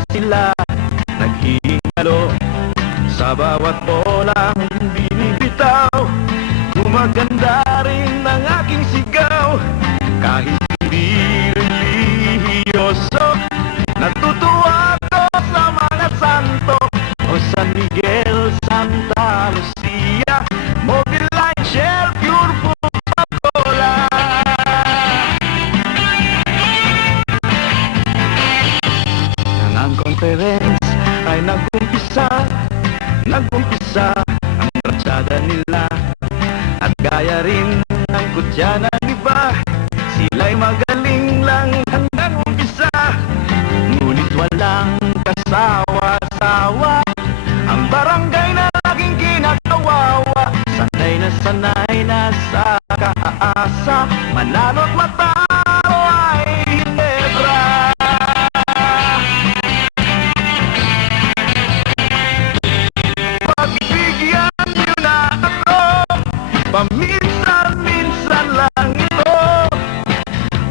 na sila naghihingalo. Sa bawat bolang binibitaw, gumaganda rin ang aking sigaw. Kahit hindi religyoso, natutuwa ako sa mga santo o San Miguel, Santa Lucia, Mobilite, Shell, Pure Food, Coca-Cola. Nang ang conference ay nag-umpisa ang bratsada nila. At gaya rin ng kutya ng iba, sila'y magaling lang handang umpisa. Ngunit walang kasawa-sawa ang barangay na laging kinakawawa. Sanay na sa kaasa, manalo't matalo ay Ginebra. Pagbigyan niyo na ako, paminsan-minsan lang ito.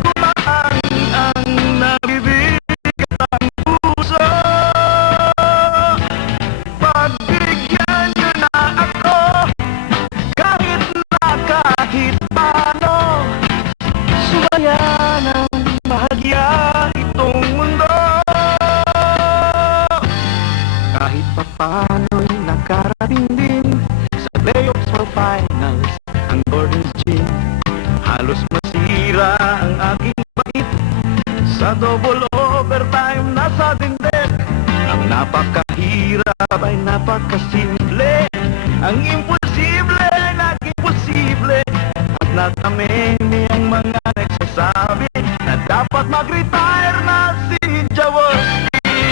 Kumaan ang nabibigat ang puso. Pagbigyan niyo na ako, kahit paano. Sumaya ng bahagya itong mundo. Kahit papano'y nakarating din sa playoffs or finals ang Gordon's Gym. Halos masira ang aking bait sa double overtime na sa dindek. Ang napakahirap ay napakasimple, ang imposible ay naging posible. At natameme ang mga nagsasabi na dapat mag-retire na si Jaworski.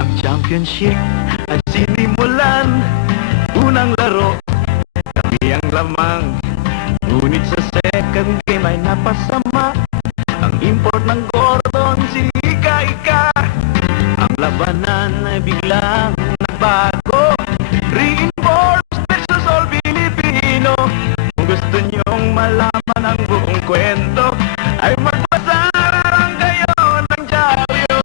Ang championship ay sinimulan, unang laro kami ang lamang. Ngunit sa second game ay napasama ang import ng Gordon, si Ika-Ika. Ang labanan ay biglang nagbago, reinforced versus all Filipino. Kung gusto niyong malaman ang buong kwento, ay magbasa lang kayo ng dyaryo.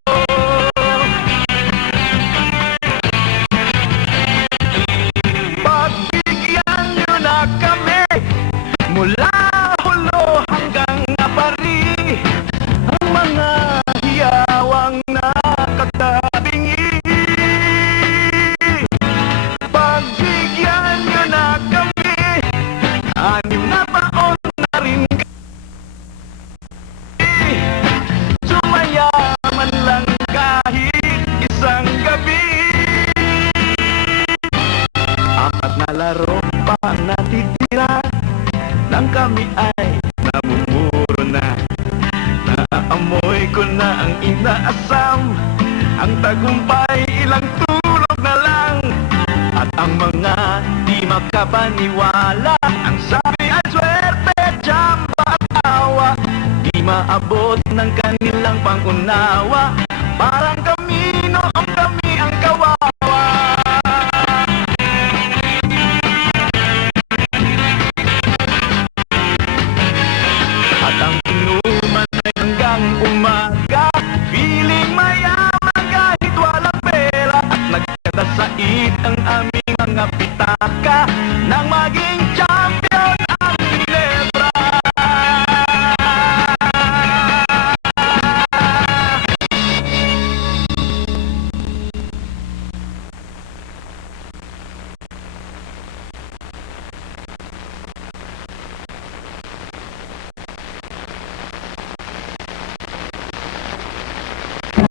Pagbigyan niyo na kami mula Hulo hanggang Apari, ang mga hiyawang nakatabingi. Pagbigyan niyo na kami, 6 na taon na rin kami. Sumaya man lang kahit isang gabi. 4 na laro pa ang natitira, nang kami ay namumuro na. Naamoy ko na ang inaasam, ang tagumpay ilang tulog na lang. At ang mga di makapaniwala